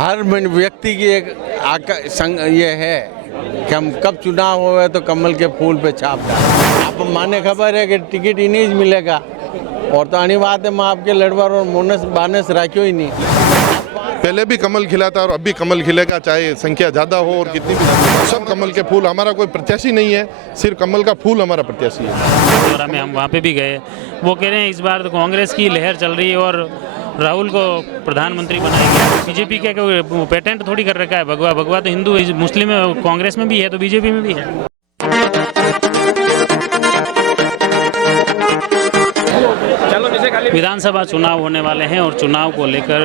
हर व्यक्ति की एक ये है कि हम कब चुनाव होवे तो कमल के फूल पे छाप डालें। आप माने खबर है कि टिकट ही नहीं मिलेगा और तो आनी बात है, मैं आपके लड़वार और मोनस बानस राख्यो ही नहीं। पहले भी कमल खिला था और अब भी कमल खिलेगा, चाहे संख्या ज़्यादा हो और कितनी भी ज़्यादा। सब कमल के फूल, हमारा कोई प्रत्याशी नहीं है, सिर्फ कमल का फूल हमारा प्रत्याशी है। में हम वहाँ पे भी गए, वो कह रहे हैं इस बार तो कांग्रेस की लहर चल रही है और राहुल को प्रधानमंत्री बनाएंगे। बीजेपी के पेटेंट थोड़ी कर रखा है, भगवा भगवा तो हिंदू मुस्लिम कांग्रेस में भी है तो बीजेपी में भी है। विधानसभा चुनाव होने वाले हैं और चुनाव को लेकर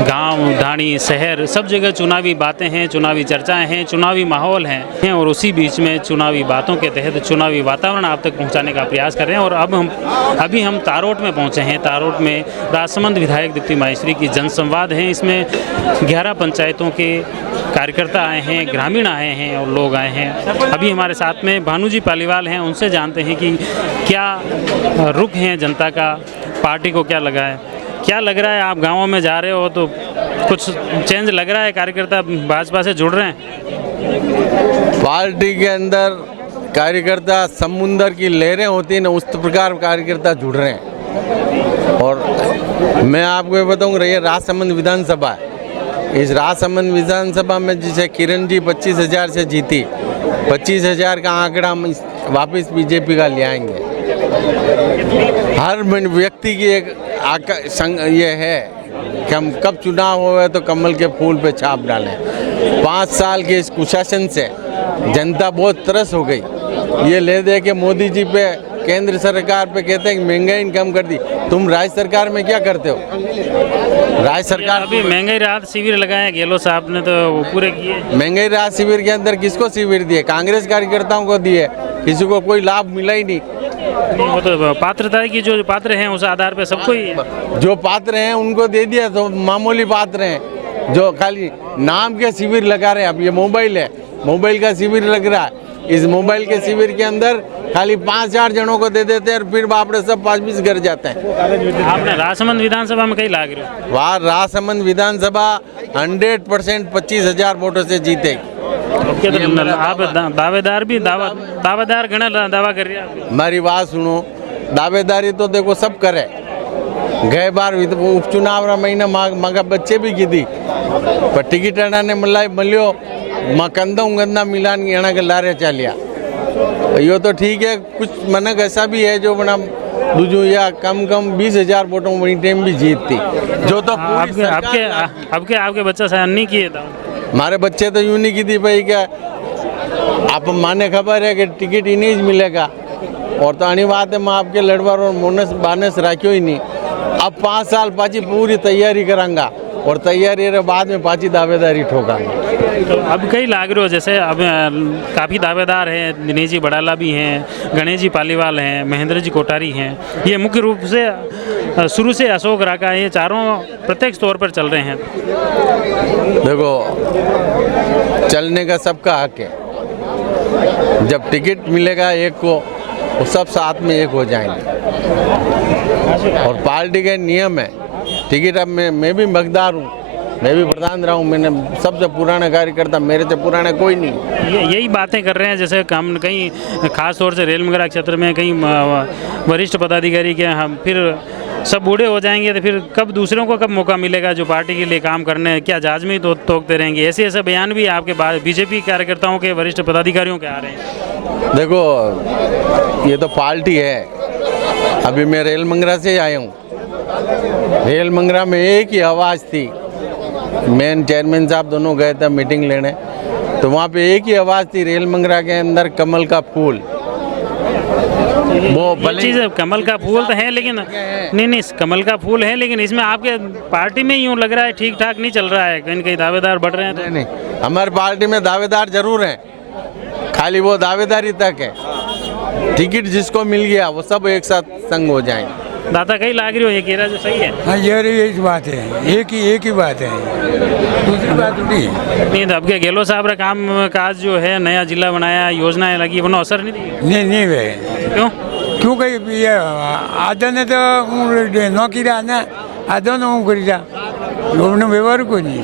गांव, ढाणी, शहर सब जगह चुनावी बातें हैं, चुनावी चर्चाएं हैं, चुनावी माहौल हैं और उसी बीच में चुनावी बातों के तहत चुनावी वातावरण आप तक पहुंचाने का प्रयास कर रहे हैं। और अभी हम तारोट में पहुंचे हैं। तारोट में राजसमंद विधायक दीप्ति माहेश्वरी की जनसंवाद है। इसमें 11 पंचायतों के कार्यकर्ता आए हैं, ग्रामीण आए हैं और लोग आए हैं। अभी हमारे साथ में भानुजी पालीवाल हैं, उनसे जानते हैं कि क्या रुख है जनता का, पार्टी को क्या लगा है, क्या लग रहा है। आप गांवों में जा रहे हो तो कुछ चेंज लग रहा है, कार्यकर्ता भाजपा से जुड़ रहे हैं? पार्टी के अंदर कार्यकर्ता समुंदर की लहरें होती हैं ना, उस प्रकार कार्यकर्ता जुड़ रहे हैं। और मैं आपको ये बताऊँ, ये राजसमंद विधानसभा है। इस राजसमंद विधानसभा में जिसे किरण जी 25,000 से जीती, 25,000 का आंकड़ा हम वापस बीजेपी का ले आएंगे। हर व्यक्ति की एक ये है कि हम कब चुनाव होवे तो कमल के फूल पे छाप डालें। 5 साल के इस कुशासन से जनता बहुत तरस हो गई। ये ले दे के मोदी जी पे, केंद्र सरकार पे कहते हैं कि महंगाई कम कर दी। तुम राज्य सरकार में क्या करते हो? राज्य सरकार अभी महंगाई राहत शिविर लगाया गहलोत साहब ने, तो वो पूरे किए। महंगाई राहत शिविर के अंदर किसको शिविर दिए? कांग्रेस कार्यकर्ताओं को दिए, किसी को कोई लाभ मिला ही नहीं। वो तो पात्रता की, जो पात्र हैं उस आधार पे सबको ही, जो पात्र हैं उनको दे दिया। तो मामूली पात्र हैं जो खाली नाम के शिविर लगा रहे हैं। अब ये मोबाइल है, मोबाइल का शिविर लग रहा है। इस मोबाइल के शिविर के अंदर खाली 5-4 जनों को दे देते हैं और फिर बापड़े सब 5-20 घर जाते हैं। आपने राजसमंद विधानसभा में कहीं लाग रहे हो? वहाँ राजसमंद विधानसभा 100% 25,000 वोटों से जीतेगी। आप दावेदार भी दावेदार घना दावा कर रहे हैं। हमारी बात सुनो, दावेदारी तो देखो सब करे। गए बार उपचुनाव रा महीना मगा बच्चे भी की थी, पर टिकट ने मल्यो कंदा मिलान एना के लारे चालिया। यो तो ठीक है, कुछ मनक ऐसा भी है जो बना दूजू या कम 20,000 वोटों में टाइम भी जीतती। जो तो आपके बच्चा सहन नहीं किए था। हमारे बच्चे तो यूं नहीं की थी भाई, क्या आप माने खबर है कि टिकट ही नहीं मिलेगा और तो आनी बात है, मैं आपके लड़वार और मोनस बानस राख्यो ही नहीं। अब 5 साल पाची पूरी तैयारी करांगा और तैयारी के बाद में पाची दावेदारी ठोकांगा। तो अब कई लाग रहे हो, जैसे अब काफ़ी दावेदार हैं, दिनेश जी बड़ाला भी हैं, गणेश जी पालीवाल हैं, महेंद्र जी कोठारी हैं। ये मुख्य रूप से शुरू से अशोक राका, ये चारों प्रत्यक्ष तौर पर चल रहे हैं। देखो, चलने का सबका हक है। जब टिकट मिलेगा एक को, वो सब साथ में एक हो जाएंगे और पार्टी के नियम है। टिकट अब मैं भी मकदार हूँ, मैं भी प्रधान रहा हूँ। मैंने सबसे पुराना कार्यकर्ता, मेरे से पुराना कोई नहीं। यही बातें कर रहे हैं, जैसे हम कहीं खास तौर से रेल मंगरा क्षेत्र में कहीं वरिष्ठ पदाधिकारी के हम फिर सब बूढ़े हो जाएंगे तो फिर कब दूसरों को कब मौका मिलेगा जो पार्टी के लिए काम करने, क्या जहाज में ही तोकते रहेंगे। ऐसे बयान भी आपके बाद बीजेपी कार्यकर्ताओं के, वरिष्ठ पदाधिकारियों के आ रहे हैं। देखो, ये तो पार्टी है। अभी मैं रेल मंगरा से आया हूँ। रेल मंगरा में एक ही आवाज़ थी, मेन चेयरमैन साहब दोनों गए थे मीटिंग लेने, तो वहाँ पे एक ही आवाज़ थी रेल मंगरा के अंदर, कमल का फूल। वो चीज़ कमल का फूल तो है, लेकिन नहीं कमल का फूल है, लेकिन इसमें आपके पार्टी में यूँ लग रहा है ठीक ठाक नहीं चल रहा है, कहीं कहीं दावेदार बढ़ रहे हैं। तो नहीं, हमारी पार्टी में दावेदार जरूर हैं, खाली वो दावेदारी तक है। टिकट जिसको मिल गया वो सब एक साथ संग हो जाएंगे। दाता कहीं लाग रही हो, ये कह रहा जो सही है। हाँ, यही बात है, एक ही बात है, दूसरी बात नहीं। तो अब के गहलोत साहब का काम काज जो है, नया जिला बनाया, योजनाएं लगी, वो असर नहीं दी? नहीं वे क्यों कही ये आधा ने तो नौकरी ना आधा ने हूँ करी जा लोगों व्यवहार को नहीं।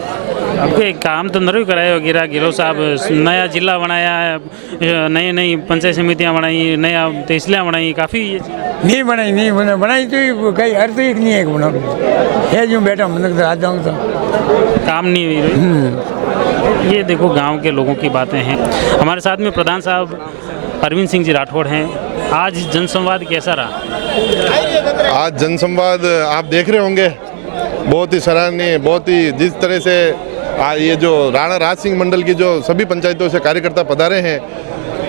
आपके काम तो नरो कराया गिरा गिरो साहब, नया जिला बनाया, नई नई पंचायत समितियाँ बनाई, नया तहसीलें बनाई, काफ़ी नहीं बनाई तो कहीं अर्थ एक नहीं है बना है जो बैठा मतलब तो आ जाऊँ तो काम नहीं हुई रही। ये देखो गांव के लोगों की बातें हैं। हमारे साथ में प्रधान साहब अरविंद सिंह जी राठौड़ हैं। आज जनसंवाद कैसा रहा? आज जनसंवाद आप देख रहे होंगे, बहुत ही सराहनीय, बहुत ही जिस तरह से ये जो राणा राज सिंह मंडल की जो सभी पंचायतों से कार्यकर्ता पधारे हैं,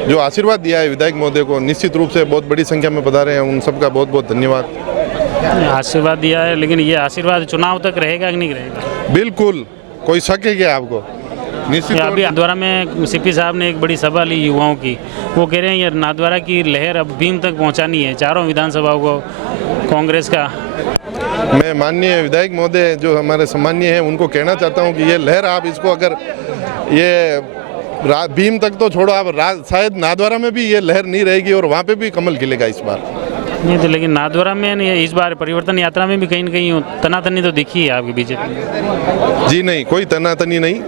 जो आशीर्वाद दिया है विधायक महोदय को, निश्चित रूप से बहुत बड़ी संख्या में पधारे हैं, उन सबका बहुत बहुत धन्यवाद। आशीर्वाद दिया है, लेकिन ये आशीर्वाद चुनाव तक रहेगा कि नहीं रहेगा? बिल्कुल, कोई शक है क्या आपको? निश्चित तौर अभी नाथद्वारा में सीपी साहब ने एक बड़ी सभा ली युवाओं की, वो कह रहे हैं ये नाथद्वारा की लहर अब भीम तक पहुंचानी है, चारों विधानसभाओं को कांग्रेस का। मैं माननीय विधायक महोदय जो हमारे सम्मानीय हैं उनको कहना चाहता हूं कि ये लहर आप इसको अगर ये भीम तक तो छोड़ो, आप शायद नाथद्वारा में भी ये लहर नहीं रहेगी और वहाँ पे भी कमल खिलेगा इस बार। नहीं तो लेकिन नाथद्वारा में इस बार परिवर्तन यात्रा में भी कहीं न कहीं तनातनी तो दिखी है आपकी बीजेपी? जी नहीं, कोई तनातनी नहीं।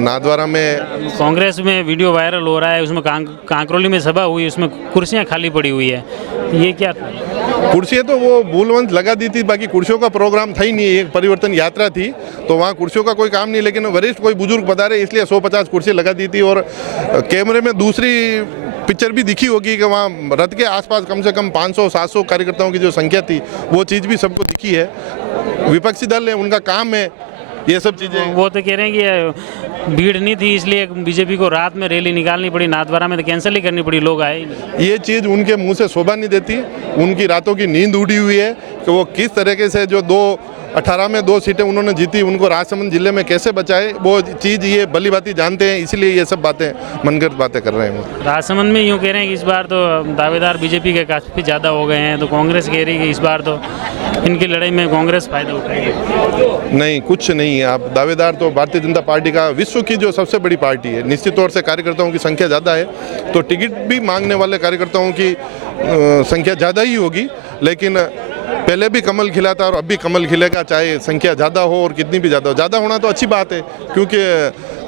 नाथद्वारा में कांग्रेस में वीडियो वायरल हो रहा है, उसमें कांकरोली में सभा हुई, उसमें कुर्सियां खाली पड़ी हुई है, ये क्या था? कुर्सियाँ तो वो भूलवंत लगा दी थी, बाकी कुर्सियों का प्रोग्राम था ही नहीं, एक परिवर्तन यात्रा थी तो वहाँ कुर्सियों का कोई काम नहीं, लेकिन वरिष्ठ कोई बुजुर्ग पधारे इसलिए 150 कुर्सी लगा दी थी। और कैमरे में दूसरी पिक्चर भी दिखी होगी कि वहाँ रथ के आसपास कम से कम 500-700 कार्यकर्ताओं की जो संख्या थी वो चीज़ भी सबको दिखी है। विपक्षी दल है, उनका काम है ये सब चीज़ें। वो तो कह रहे हैं कि भीड़ नहीं थी इसलिए बीजेपी को रात में रैली निकालनी पड़ी, नाथद्वारा में तो कैंसिल ही करनी पड़ी, लोग आए ही नहीं। ये चीज़ उनके मुंह से शोभा नहीं देती, उनकी रातों की नींद उड़ी हुई है कि वो किस तरीके से जो 2018 में 2 सीटें उन्होंने जीती, उनको राजसमंद जिले में कैसे बचाए, वो चीज़ ये भली भांति जानते हैं, इसीलिए ये सब बातें मनगढ़ंत बातें कर रहे हैं। राजसमंद में यूँ कह रहे हैं कि इस बार तो दावेदार बीजेपी के काफ़ी ज़्यादा हो गए हैं, तो कांग्रेस कह रही है कि इस बार तो इनकी लड़ाई में कांग्रेस फायदा उठाएगी। नहीं, कुछ नहीं है। आप दावेदार तो भारतीय जनता पार्टी का विश्व की जो सबसे बड़ी पार्टी है, निश्चित तौर से कार्यकर्ताओं की संख्या ज़्यादा है तो टिकट भी मांगने वाले कार्यकर्ताओं की संख्या ज़्यादा ही होगी, लेकिन पहले भी कमल खिला था और अब भी कमल खिलेगा, चाहे संख्या ज़्यादा हो और कितनी भी ज़्यादा हो। ज़्यादा होना तो अच्छी बात है क्योंकि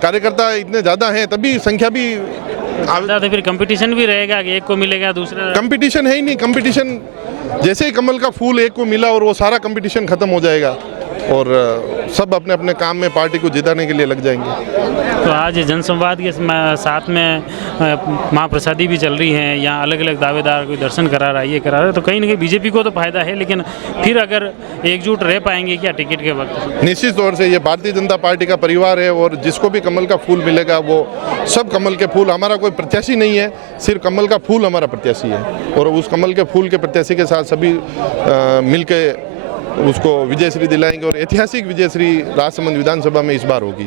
कार्यकर्ता इतने ज़्यादा हैं तभी संख्या भी तो फिर कंपटीशन भी रहेगा कि एक को मिलेगा दूसरा। कंपटीशन है ही नहीं। कंपटीशन जैसे ही कमल का फूल एक को मिला और वो सारा कंपटीशन खत्म हो जाएगा और सब अपने अपने काम में पार्टी को जिताने के लिए लग जाएंगे। तो आज जनसंवाद के साथ में महाप्रसादी भी चल रही है, यहाँ अलग अलग दावेदार कोई दर्शन करा रहा है, ये करा रहा है, तो कहीं ना कहीं बीजेपी को तो फायदा है, लेकिन फिर अगर एकजुट रह पाएंगे क्या टिकट के वक्त? निश्चित तौर से ये भारतीय जनता पार्टी का परिवार है और जिसको भी कमल का फूल मिलेगा वो सब कमल के फूल, हमारा कोई प्रत्याशी नहीं है, सिर्फ कमल का फूल हमारा प्रत्याशी है और उस कमल के फूल के प्रत्याशी के साथ सभी मिलकर उसको विजयश्री दिलाएंगे और ऐतिहासिक विजयश्री राजसमंद विधानसभा में इस बार होगी।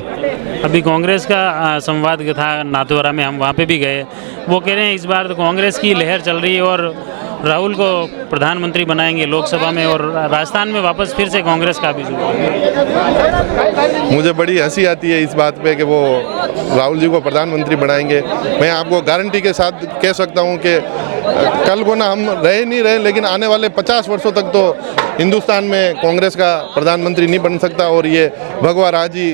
अभी कांग्रेस का संवाद था नाथद्वारा में, हम वहाँ पे भी गए, वो कह रहे हैं इस बार तो कांग्रेस की लहर चल रही है और राहुल को प्रधानमंत्री बनाएंगे लोकसभा में और राजस्थान में वापस फिर से कांग्रेस का भी। मुझे बड़ी हंसी आती है इस बात पे कि वो राहुल जी को प्रधानमंत्री बनाएंगे। मैं आपको गारंटी के साथ कह सकता हूँ कि कल को ना हम रहे नहीं रहे, लेकिन आने वाले 50 वर्षों तक तो हिंदुस्तान में कांग्रेस का प्रधानमंत्री नहीं बन सकता और ये भगवा राज जी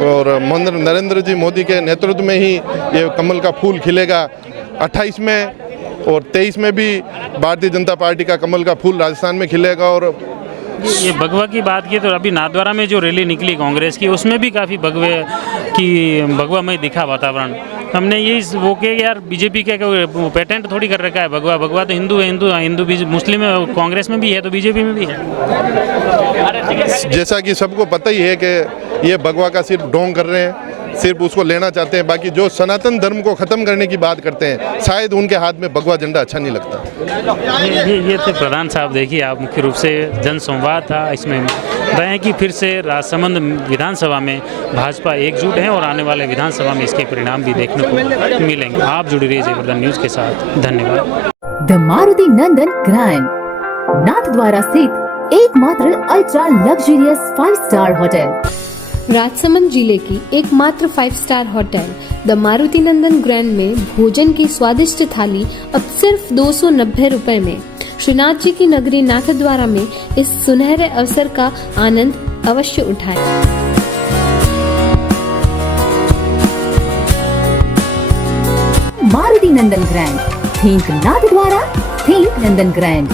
और नरेंद्र जी मोदी के नेतृत्व में ही ये कमल का फूल खिलेगा। 28 में और 23 में भी भारतीय जनता पार्टी का कमल का फूल राजस्थान में खिलेगा। और ये भगवा की बात की तो अभी नाथद्वारा में जो रैली निकली कांग्रेस की, उसमें भी काफ़ी भगवामय दिखा वातावरण। हमने ये वो कहे यार बीजेपी के पेटेंट थोड़ी कर रखा है, भगवा तो हिंदू है, हिंदू भी मुस्लिम है, कांग्रेस में भी है तो बीजेपी में भी है। जैसा कि सबको पता ही है कि ये भगवा का सिर्फ ढोंग कर रहे हैं, सिर्फ उसको लेना चाहते हैं, बाकी जो सनातन धर्म को ख़त्म करने की बात करते हैं शायद उनके हाथ में भगवा झंडा अच्छा नहीं लगता। ये थे प्रधान साहब। देखिए आप, मुख्य रूप से जनसंवाद था, इसमें बताएं कि फिर से राजसमंद विधानसभा में भाजपा एकजुट है और आने वाले विधानसभा में इसके परिणाम भी देखने को मिलेंगे। आप जुड़े रहिए जयवर्धन न्यूज के साथ। धन्यवाद। The Maruti Nandan grand Nathdwara स्थित एकमात्र ultra luxurious 5 star hotel, Rajsamand जिले की एकमात्र 5 star hotel the Maruti Nandan grand में भोजन की स्वादिष्ट थाली अब सिर्फ 290 रुपए में। श्रीनाथ जी की नगरी नाथद्वारा में इस सुनहरे अवसर का आनंद अवश्य उठाएं। मारुति नंदन ग्रैंड, थिंक नाथ द्वारा, थिंक नंदन ग्रैंड।